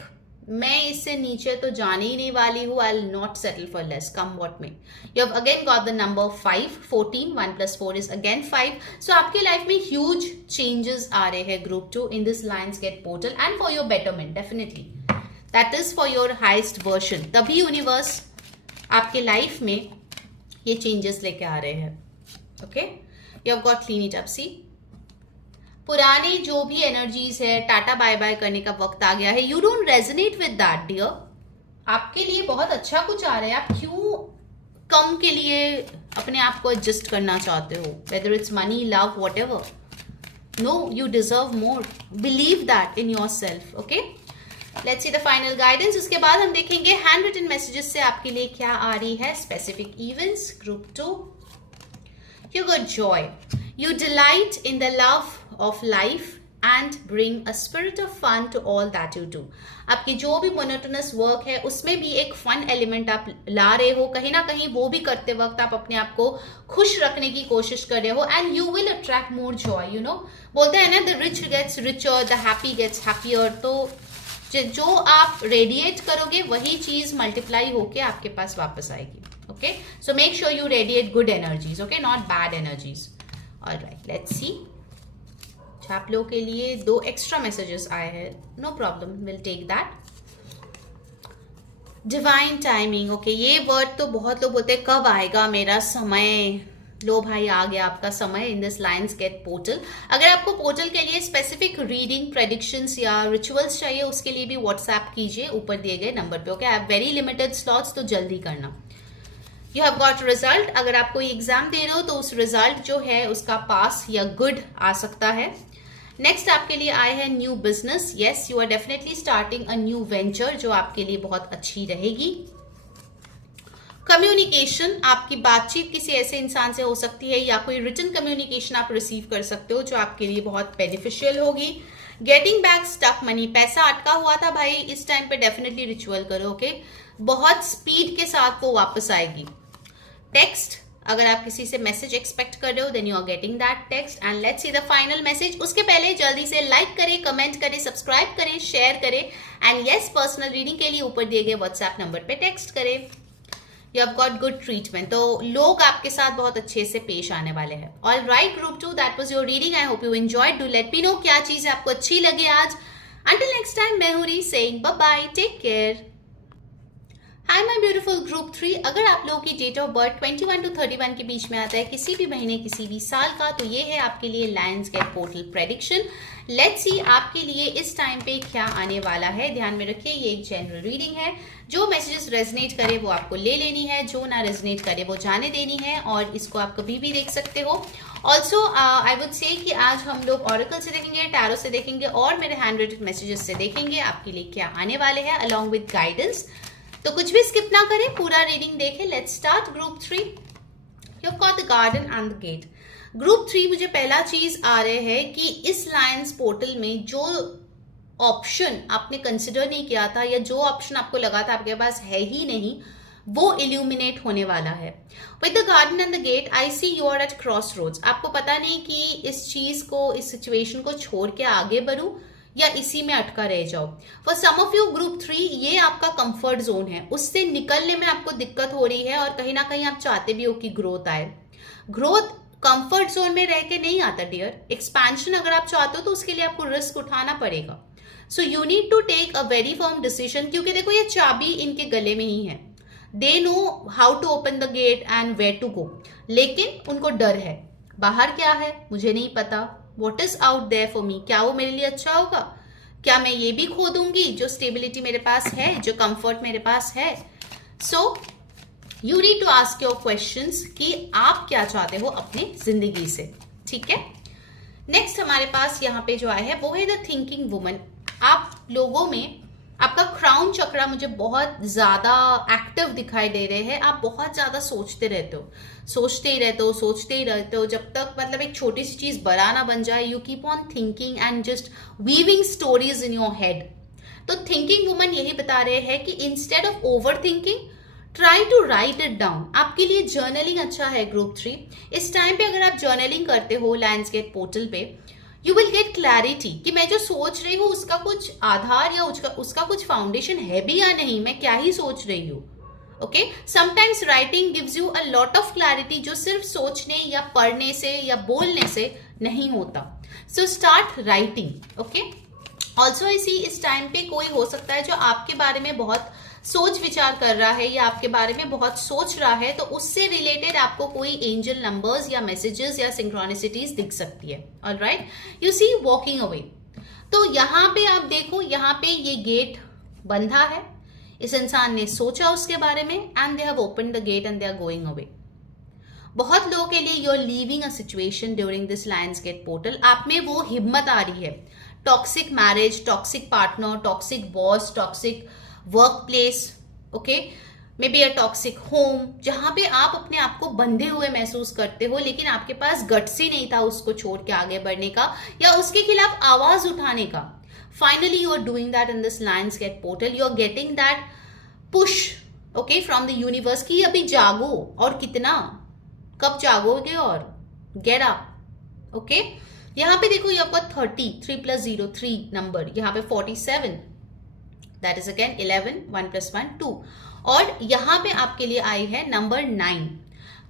मैं इससे नीचे तो जाने ही नहीं वाली हूँ. I will not settle for less, come what may. You have again got the number 5, 14, 1 + 4 is again 5. So आपके लाइफ में ह्यूज चेंजेस आ रहे हैं group 2 in this lions gate portal, and for your betterment. Definitely that is for your highest version. तभी यूनिवर्स आपके लाइफ में ये चेंजेस लेके आ रहे हैं. Okay, you have got clean it up. See, पुरानी जो भी एनर्जीज है, टाटा बाय बाय करने का वक्त आ गया है. You don't resonate with that dear. आपके लिए बहुत अच्छा कुछ आ रहा है. आप क्यों कम के लिए अपने आप को एडजस्ट करना चाहते हो, whether it's money, love, whatever. No, you deserve more. Believe that in yourself. Okay, let's see the final guidance. उसके बाद हम देखेंगे हैंड रिटन मैसेजेस से आपके लिए क्या आ रही है. Specific events. Group 2, you got joy. You delight in the love of life and bring a spirit of fun to all that you do. आपकी जो भी मोनोटोनस वर्क है उसमें भी एक फन एलिमेंट आप ला रहे हो. कहीं ना कहीं वो भी करते वक्त आप अपने आप को खुश रखने की कोशिश कर रहे हो. And you will attract more joy. You know, बोलते हैं ना, the rich gets richer, the happy gets happier. तो जो आप रेडिएट करोगे वही चीज मल्टीप्लाई होके आपके पास वापस आएगी. Okay, so make sure you radiate good energies, okay, not bad energies. All right, let's see. आप लोगों के लिए 2 एक्स्ट्रा मैसेजेस आए हैं. No problem, will take that. Divine timing. Okay, ये वर्ड तो बहुत लोग बोलते हैं कब आएगा मेरा समय. लो भाई, आ गया आपका समय in this lions gate portal. अगर आपको पोर्टल के लिए स्पेसिफिक रीडिंग, प्रेडिक्शंस या रिचुअल्स चाहिए, उसके लिए भी व्हाट्सएप कीजिए ऊपर दिए गए नंबर पे. Okay, I have very limited slots, तो जल्दी करना. You have got result. अगर आप कोई एग्जाम दे रहे हो तो उस रिजल्ट जो है उसका पास या गुड आ सकता है. नेक्स्ट आपके लिए आए हैं new business. Yes, you are definitely starting a new venture जो आपके लिए बहुत अच्छी रहेगी। कम्युनिकेशन, आपकी बातचीत किसी ऐसे इंसान से हो सकती है या कोई रिटन कम्युनिकेशन आप रिसीव कर सकते हो जो आपके लिए बहुत बेनिफिशियल होगी। गेटिंग बैक स्टक मनी, पैसा अटका हुआ था भाई, इस टाइम पे डेफिनेटली रिचुअल करो, ओके। बहुत स्पीड के साथ वो वापस आएगी। टेक्स्ट, अगर आप किसी से मैसेज एक्सपेक्ट कर रहे हो then you are getting that text. And let's see the final message. उसके पहले जल्दी से लाइक करें, कमेंट करें, सब्सक्राइब करें, शेयर करें एंड यस, पर्सनल रीडिंग के लिए ऊपर दिए गए व्हाट्सएप नंबर पे टेक्स्ट करें। You have got good treatment, तो लोग आपके साथ बहुत अच्छे से पेश आने वाले हैं। All right group 2, that was your reading. I hope you enjoyed. Do let me no क्या चीज आपको अच्छी लगे आज। अंटिल नेक्स्ट टाइम, मैं हूं री saying bye bye, take care. Hi my beautiful group 3, अगर आप लोगों की डेट ऑफ बर्थ 21 to 31 के बीच में आता है, किसी भी महीने किसी भी साल का, तो ये है आपके लिए Lionsgate portal prediction. Let's see आपके लिए इस टाइम पे क्या आने वाला है। ध्यान में रखिए ये एक जनरल रीडिंग है। जो मैसेजेस रेजनेट करे वो आपको ले लेनी है, जो ना रेजनेट करे वो जाने देनी है, और इसको आप कभी भी देख सकते हो। ऑल्सो आई वुड से कि आज हम लोग ऑरेकल से देखेंगे, टैरो से देखेंगे और मेरे हैंड रिटन मैसेजेस से देखेंगे आपके लिए क्या आने वाले हैं अलॉन्ग विद गाइडेंस। तो कुछ भी स्किप ना करें, पूरा रीडिंग देखें। Let's start group 3। You have got the garden and the gate. Group 3, मुझे पहला चीज आ रहे है कि इस लायंस पोर्टल में जो ऑप्शन आपने कंसिडर नहीं किया था या जो ऑप्शन आपको लगा था आपके पास है ही नहीं, वो इल्यूमिनेट होने वाला है। With the garden and the gate I see you are at crossroads. आपको पता नहीं कि इस चीज को, इस सिचुएशन को छोड़ के आगे बढ़ूं या इसी में अटका रह जाओ। For some of you group 3, ये आपका कंफर्ट जोन है, उससे निकलने में आपको दिक्कत हो रही है और कहीं ना कहीं आप चाहते भी हो कि ग्रोथ आए। ग्रोथ कंफर्ट जोन में रह के नहीं आता डियर। एक्सपेंशन अगर आप चाहते हो तो उसके लिए आपको रिस्क उठाना पड़ेगा। So you need to take a very firm decision, क्योंकि देखो ये चाबी इनके गले में ही है। They know how to open the gate and where to go, लेकिन उनको डर है। बाहर क्या है मुझे नहीं पता, What is out there for me? क्या वो मेरे लिए अच्छा होगा? क्या मैं ये भी खो दूंगी जो स्टेबिलिटी मेरे पास है, जो कंफर्ट मेरे पास है? So you need to ask your questions कि आप क्या चाहते हो अपनी जिंदगी से, ठीक है। नेक्स्ट हमारे पास यहाँ पे जो आया है वो है द थिंकिंग वुमन। आप लोगों में आपका क्राउन चक्रा मुझे बहुत ज्यादा एक्टिव दिखाई दे रहे हैं। आप बहुत ज्यादा सोचते रहते हो, सोचते ही रहते हो, सोचते ही रहते हो, जब तक मतलब एक छोटी सी चीज बड़ा ना बन जाए। You keep on thinking and just weaving stories in your head. तो थिंकिंग वुमन यही बता रहे हैं कि instead of overthinking, try to write it down. आपके लिए जर्नलिंग अच्छा है ग्रुप 3। इस टाइम पे अगर आप जर्नलिंग करते हो लायंसगेट पोर्टल पे, यू विल गेट क्लैरिटी कि मैं जो सोच रही हूँ उसका कुछ आधार या उसका कुछ फाउंडेशन है भी या नहीं, मैं क्या ही सोच रही हूँ। Okay, sometimes writing gives you a lot of clarity जो सिर्फ सोचने या पढ़ने से या बोलने से नहीं होता। So start writing, okay. Also इसी इस टाइम पे कोई हो सकता है जो आपके बारे में बहुत सोच विचार कर रहा है या आपके बारे में बहुत सोच रहा है, तो उससे रिलेटेड आपको कोई एंजल नंबर्स या मैसेजेस या सिंक्रोनिसिटीज दिख सकती है। Alright, you sea walking away. तो यहाँ पे आप देखो, यहाँ पे ये गेट बंधा है, इस इंसान ने सोचा उसके बारे में and they have opened the gate and they are going away. बहुत लोगों के लिए you are leaving a situation during this Lionsgate portal. आप में वो हिम्मत आ रही है। Toxic marriage, toxic partner, toxic boss, toxic workplace, okay, maybe a toxic home, जहां पे आप अपने आप को बंधे हुए महसूस करते हो, लेकिन आपके पास गट्स ही नहीं था उसको छोड़ के आगे बढ़ने का या उसके खिलाफ आवाज उठाने का। Finally you are doing that in this Lionsgate portal. You are getting that push, okay, from the universe की अभी जागो। और कितना, कब जागोगे? और गेट अप, ओके। यहाँ पे देखो, यहाँ पर 30, 3 + 0 3 नंबर, यहाँ पे 47, दैट इज अगेन 11, 1 + 1 2, और यहाँ पे आपके लिए आई है नंबर 9।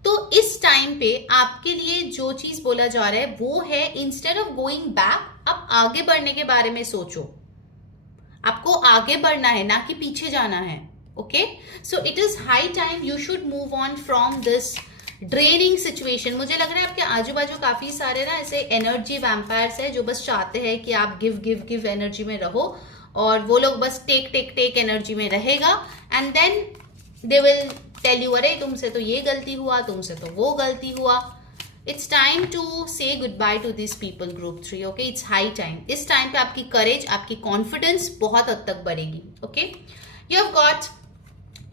तो इस टाइम पे आपके लिए जो चीज बोला जा रहा है वो है, इंस्टेड ऑफ गोइंग बैक, आप आगे बढ़ने के बारे में सोचो। आपको आगे बढ़ना है, ना कि पीछे जाना है, okay. So it is high time you should move on from this draining situation. मुझे लग रहा है आपके आजू बाजू काफी सारे ना ऐसे एनर्जी वैम्पायर्स है जो बस चाहते हैं कि आप गिव एनर्जी में रहो, और वो लोग बस टेक एनर्जी में रहेगा and then they will tell you, अरे तुमसे तो ये गलती हुआ, तुमसे तो वो गलती हुआ। इट्स टाइम टू से good by two this people group 3. Okay, it's high time. इस टाइम पे आपकी करेज, आपकी कॉन्फिडेंस बहुत हद तक बढ़ेगी. Okay, you have got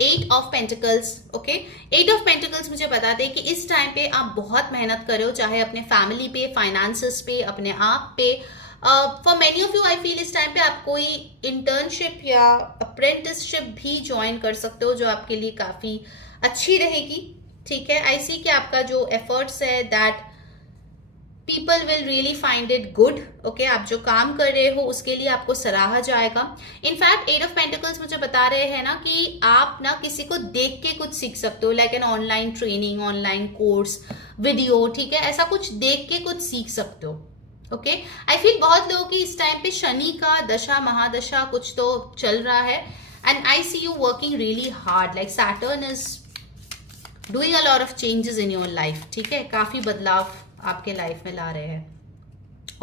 8 of pentacles. Okay, 8 of pentacles मुझे बता दें कि इस टाइम पे आप बहुत मेहनत करो, चाहे अपने फैमिली पे, फाइनेंसेस पे, अपने आप पे. For many of you I feel इस टाइम पे आप कोई इंटर्नशिप या अप्रेंटिसशिप भी ज्वाइन कर सकते हो, जो आपके लिए काफी अच्छी रहेगी. ठीक है, आई सी कि आपका जो एफर्ट्स है that people will really find it good. Okay, आप जो काम कर रहे हो उसके लिए आपको सराहा जाएगा. इनफैक्ट 8 ऑफ पेंटिकल्स मुझे बता रहे हैं ना कि आप ना किसी को देख के कुछ सीख सकते हो, like an online training, online course, video. ठीक है, ऐसा कुछ देख के कुछ सीख सकते हो. ओके, आई फील बहुत लोगों की इस टाइम पे शनि का दशा महादशा कुछ तो चल रहा है, and I see you working really hard, like Saturn is doing a lot of changes in your life. ठीक है, काफी बदलाव आपके लाइफ में ला रहे हैं.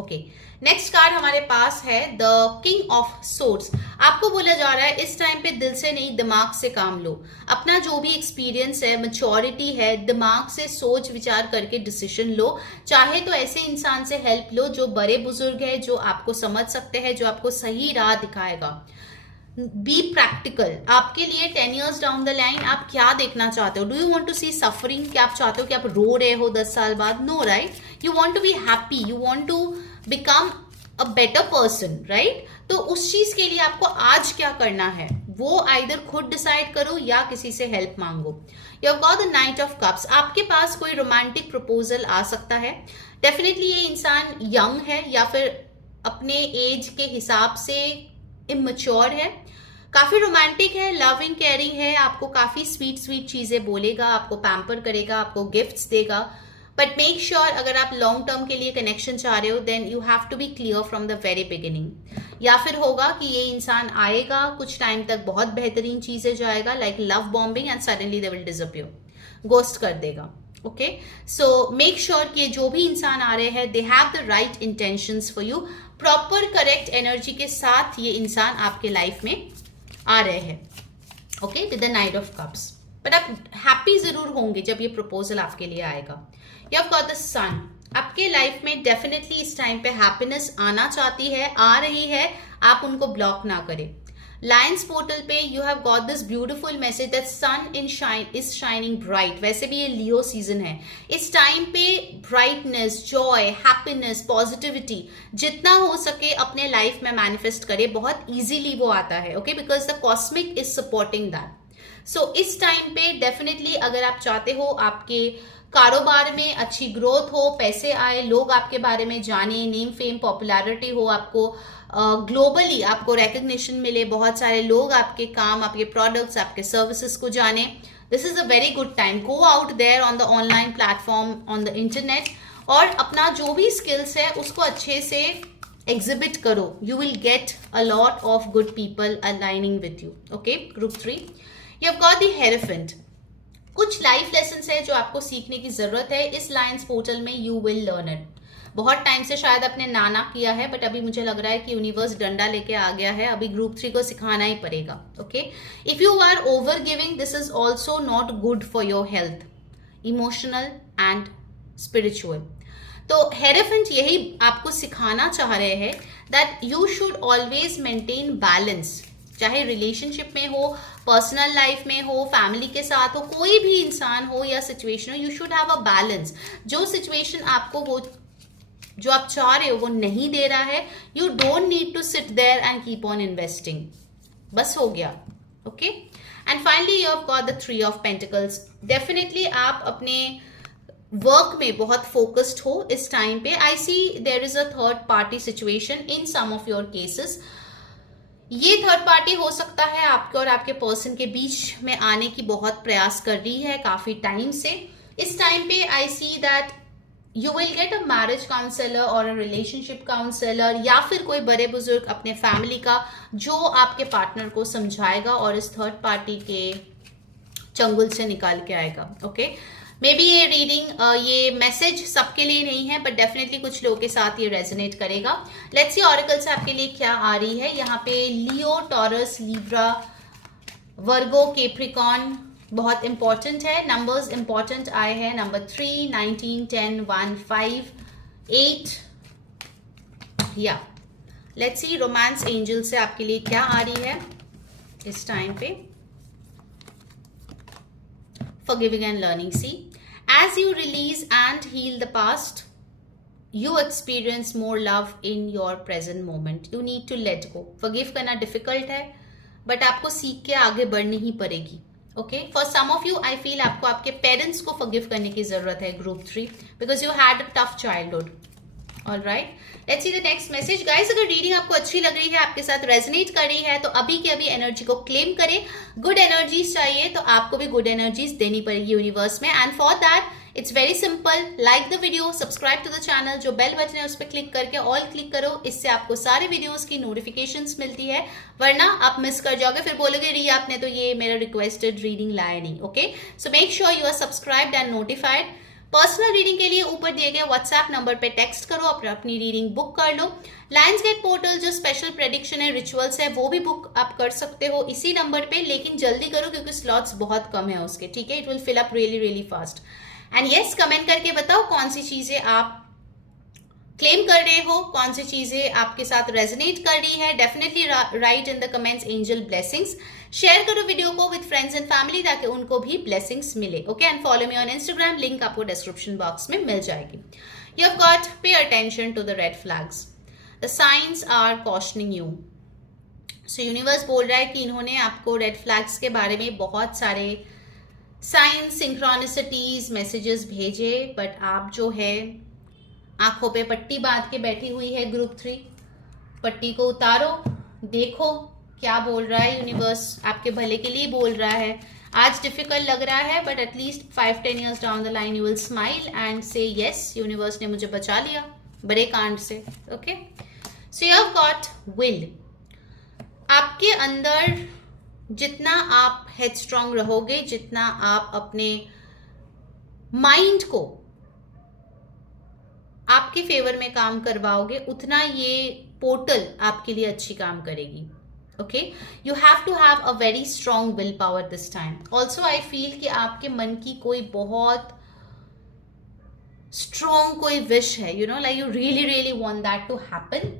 ओके, नेक्स्ट कार्ड हमारे पास है द किंग ऑफ सोर्ड्स. आपको बोला जा रहा है इस टाइम पे दिल से नहीं दिमाग से काम लो. अपना जो भी एक्सपीरियंस है, मैच्योरिटी है, दिमाग से सोच विचार करके डिसीजन लो. चाहे तो ऐसे इंसान से हेल्प लो जो बड़े बुजुर्ग है, जो आपको समझ सकते हैं, जो आपको सही राह दिखाएगा. Be practical. आपके लिए 10 years डाउन द लाइन आप क्या देखना चाहते हो? Do you want to see suffering? क्या आप चाहते हो कि आप रो रहे हो 10 साल बाद? No, right? You want to be happy, you want to become a better person, right? तो उस चीज के लिए आपको आज क्या करना है वो आइदर खुद डिसाइड करो या किसी से हेल्प मांगो. You have got the night of cups. आपके पास कोई रोमांटिक प्रपोजल आ सकता है. डेफिनेटली ये इंसान यंग है या फिर अपने एज के हिसाब से इमेच्योर है, काफी रोमांटिक है, लविंग केयरिंग है, आपको काफी स्वीट स्वीट चीजें बोलेगा, आपको पैम्पर करेगा, आपको गिफ्ट्स देगा. बट मेक श्योर अगर आप लॉन्ग टर्म के लिए कनेक्शन चाह रहे हो then you have to be clear from the very beginning. या फिर होगा कि ये इंसान आएगा, कुछ टाइम तक बहुत बेहतरीन चीजें जाएगा, like love bombing, and suddenly they will disappear, ghost कर देगा. ओके, सो मेक श्योर कि जो भी इंसान आ रहे हैं they have the right intentions for you. Proper correct energy के साथ ये इंसान आपके लाइफ में आ रहे हैं. Okay, with the night of cups. But आप हैप्पी जरूर होंगे जब ये प्रपोजल आपके लिए आएगा. यू हैव गॉट द सन. आपके लाइफ में डेफिनेटली इस टाइम पे हैप्पीनेस आना चाहती है, आ रही है, आप उनको ब्लॉक ना करें. लायंस पोर्टल पे you have got this beautiful message that sun is shining bright. वैसे भी ये लियो सीजन है. इस टाइम पे ब्राइटनेस, जॉय, हैप्पीनेस, पॉजिटिविटी जितना हो सके अपने लाइफ में मैनिफेस्ट करे. बहुत इजीली वो आता है. Okay, because the cosmic is supporting that. So इस टाइम पे डेफिनेटली अगर आप चाहते हो आपके कारोबार में अच्छी ग्रोथ हो, पैसे आए, लोग आपके बारे में जाने, नेम फेम पॉपुलैरिटी हो, आपको ग्लोबली आपको रिकग्निशन मिले, बहुत सारे लोग आपके काम, आपके प्रोडक्ट्स, आपके सर्विसेज को जाने, this is a very good time. Go out there on the online platform, on the internet, और अपना जो भी स्किल्स है उसको अच्छे से एग्जिबिट करो. You will get a lot of good people aligning with you. Okay, group 3. You have got the hierophant. कुछ लाइफ लेसन है जो आपको सीखने की जरूरत है. इस लायंस पोर्टल में यू विल लर्न इट. बहुत टाइम से शायद अपने नाना किया है, बट अभी मुझे लग रहा है कि यूनिवर्स डंडा लेके आ गया है, अभी ग्रुप 3 को सिखाना ही पड़ेगा. Okay, if you are over giving this is also not good for your health, emotional and spiritual. तो हेरोफेंट यही आपको सिखाना चाह रहे हैं that you should always maintain balance. चाहे रिलेशनशिप में हो, पर्सनल लाइफ में हो, फैमिली के साथ हो, कोई भी इंसान हो या सिचुएशन हो, you should have a balance. जो सिचुएशन आपको वो जो आप चाह रहे हो वो नहीं दे रहा है, you don't need to sit there and keep on investing. बस हो गया. Okay, and finally you have got the 3 of pentacles. Definitely आप अपने वर्क में बहुत फोकस्ड हो इस टाइम पे. I see there is a third party situation in some of your cases. ये थर्ड पार्टी हो सकता है आपके और आपके पर्सन के बीच में आने की बहुत प्रयास कर रही है काफी टाइम से. इस टाइम पे I see that you will get a marriage counsellor और अ रिलेशनशिप काउंसलर, या फिर कोई बड़े बुजुर्ग अपने फैमिली का जो आपके पार्टनर को समझाएगा और इस थर्ड पार्टी के चंगुल से निकाल के आएगा. ओके, मे बी ये रीडिंग, ये मैसेज सबके लिए नहीं है, बट डेफिनेटली कुछ लोगों के साथ ये रेजोनेट करेगा. लेट्स सी ऑरेकल से आपके लिए क्या आ रही है. यहाँ पे लियो, टॉरस, लिब्रा, वर्गो, कैप्रिकॉर्न, बहुत इंपॉर्टेंट है, नंबर्स इंपॉर्टेंट आए हैं, नंबर 3, 19, 10, 1, 5, 8। या लेट्स सी रोमांस एंजल से आपके लिए क्या आ रही है इस टाइम पे। Forgiving and learning. See, as you release and heal the past, you experience more love in your present moment. You need to let go. Forgive करना difficult है, but आपको सीख के आगे बढ़नी ही पड़ेगी. Okay? For some of you, I feel आपको आपके parents को forgive करने की जरूरत है group 3 because you had a tough childhood. All right. Let's see the next message. Guys, अगर रीडिंग आपको अच्छी लग रही है, आपके साथ रेजोनेट कर रही है, तो अभी के अभी एनर्जी को क्लेम करें. गुड एनर्जीज चाहिए तो आपको भी गुड एनर्जीज देनी पड़ेगी यूनिवर्स में. And for that it's very simple. Like the video, subscribe to the channel, जो बेल बटन है उस पर क्लिक करके ऑल क्लिक करो. इससे आपको सारे वीडियोस की नोटिफिकेशंस मिलती है, वरना आप मिस कर जाओगे. फिर बोलोगे री आपने तो ये मेरा रिक्वेस्टेड रीडिंग लाया नहीं. Okay, so make sure you are subscribed and notified. Personal reading के लिए ऊपर दिए गए व्हाट्सएप नंबर पे टेक्स्ट करो, अपनी रीडिंग बुक कर लो. लायंसगेट पोर्टल जो स्पेशल प्रेडिक्शन है, रिचुअल्स है, वो भी बुक आप कर सकते हो इसी नंबर पे, लेकिन जल्दी करो क्योंकि स्लॉट्स बहुत कम है उसके. ठीक है, it will fill up really really fast. And yes, comment करके बताओ कौन सी चीजें आप क्लेम कर रहे हो, कौन सी चीजें आपके साथ रेजोनेट कर रही है. Definitely write in the comments angel blessings. Share करो वीडियो को विद फ्रेंड्स एंड फैमिली ताकि उनको भी ब्लेसिंग्स मिले. Okay, and follow me on Instagram, link आपको डिस्क्रिप्शन बॉक्स में मिल जाएगी. You have got pay attention to the red flags. The signs are cautioning you. सो यूनिवर्स बोल रहा है कि इन्होंने आपको रेड फ्लैग्स के बारे में बहुत सारे साइंस, सिंक्रोनिसिटीज, मैसेजेस भेजे, बट आप जो है आंखों पे पट्टी बांध के बैठी हुई है. ग्रुप 3 पट्टी को उतारो, देखो क्या बोल रहा है यूनिवर्स. आपके भले के लिए बोल रहा है. आज डिफिकल्ट लग रहा है, but at least 5-10 years down the line you will smile and से यस, यूनिवर्स ने मुझे बचा लिया बड़े कांड से. Okay, so you have got will. आपके अंदर जितना आप हेडस्ट्रॉन्ग रहोगे, जितना आप अपने माइंड को आपके फेवर में काम करवाओगे, उतना ये पोर्टल आपके लिए अच्छी काम करेगी. Okay, you have to have a very strong willpower this time. Also I feel कि आपके मन की कोई बहुत स्ट्रॉन्ग कोई विश है, you know, like you really really want that to happen.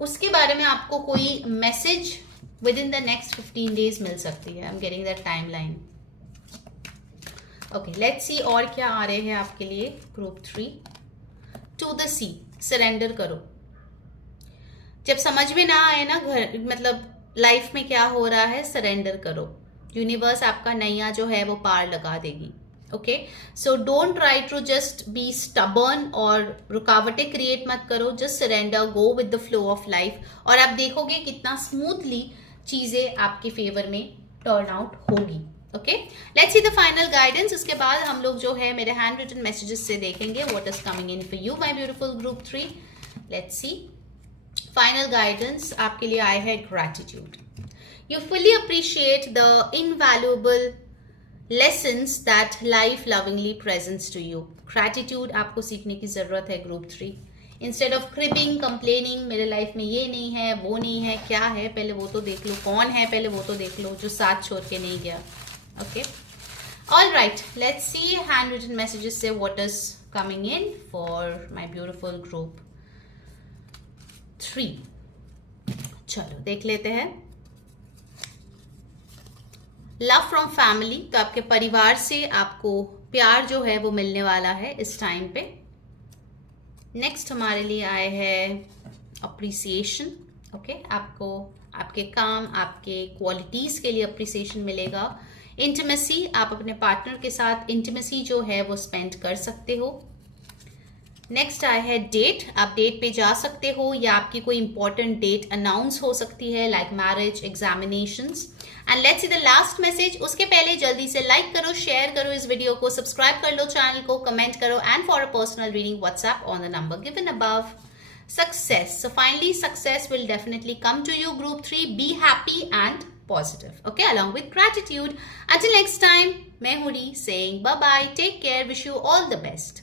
उसके बारे में आपको कोई message within the next 15 days मिल सकती है. I am getting that timeline. Okay, let's see और क्या आ रहे हैं आपके लिए. Group 3 to the sea. Surrender करो. जब समझ में ना आए ना घर मतलब लाइफ में क्या हो रहा है, सरेंडर करो. यूनिवर्स आपका नैया जो है वो पार लगा देगी. Okay, so don't try to just be stubborn और रुकावटें क्रिएट मत करो. Just surrender, go with the flow of life और आप देखोगे कितना स्मूथली चीजें आपके फेवर में टर्न आउट होगी. Okay, let's see the final guidance. उसके बाद हम लोग जो है मेरे हैंड रिटन मैसेजेस से देखेंगे what is coming in for you my beautiful group 3. Let's see final guidance आपके लिए आया है. Gratitude. You fully appreciate the invaluable lessons that life lovingly presents to you. Gratitude आपको सीखने की जरूरत है group 3. Instead of cribbing, complaining, मेरे लाइफ में ये नहीं है, वो नहीं है, क्या है पहले वो तो देख लो, कौन है पहले वो तो देख लो, जो साथ छोड़ के नहीं गया. Okay, all right, let's see hand written messages से what is coming in for my beautiful group 3. चलो देख लेते हैं. Love from family. तो आपके परिवार से आपको प्यार जो है वो मिलने वाला है इस टाइम पे. नेक्स्ट हमारे लिए आए हैं अप्रिसिएशन. ओके, आपको आपके काम, आपके क्वालिटीज के लिए अप्रिसिएशन मिलेगा. इंटीमेसी. आप अपने पार्टनर के साथ इंटीमेसी जो है वो स्पेंड कर सकते हो. नेक्स्ट आया है डेट. आप डेट पे जा सकते हो या आपकी कोई इंपॉर्टेंट डेट अनाउंस हो सकती है like marriage, examinations. And let's see the last message. उसके पहले जल्दी से लाइक करो, शेयर करो इस वीडियो को, सब्सक्राइब कर लो चैनल को, कमेंट करो and for a personal reading WhatsApp on the number given above. Success. So finally success will definitely come to you group 3. Be happy and positive. Okay, along with gratitude. Until next time, मैं हूँ री saying bye bye. Take care. Wish you all the best.